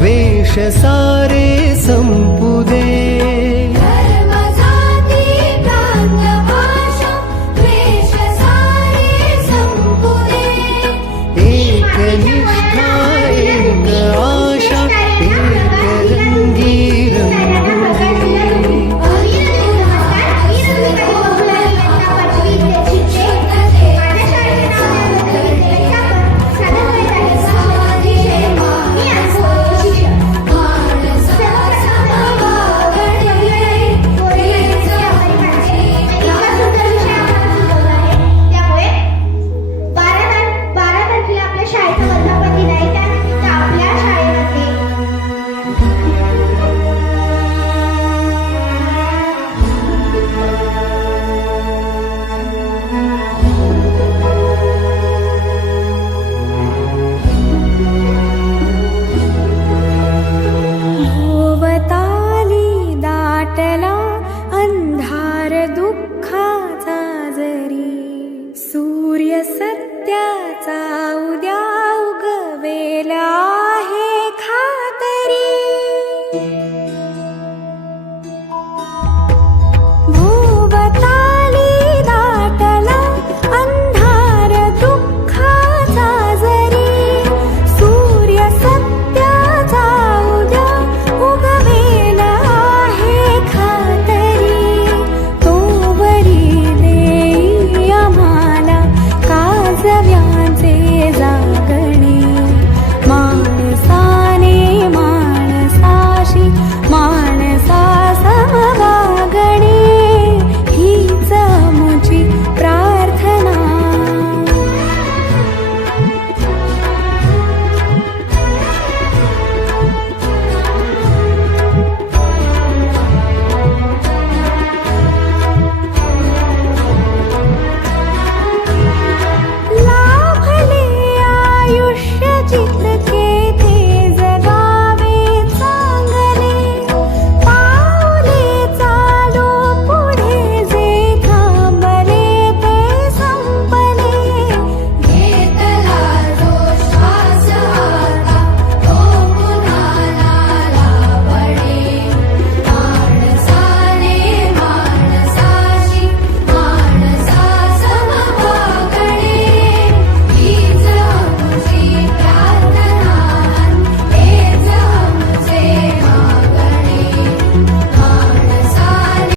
वेष सारे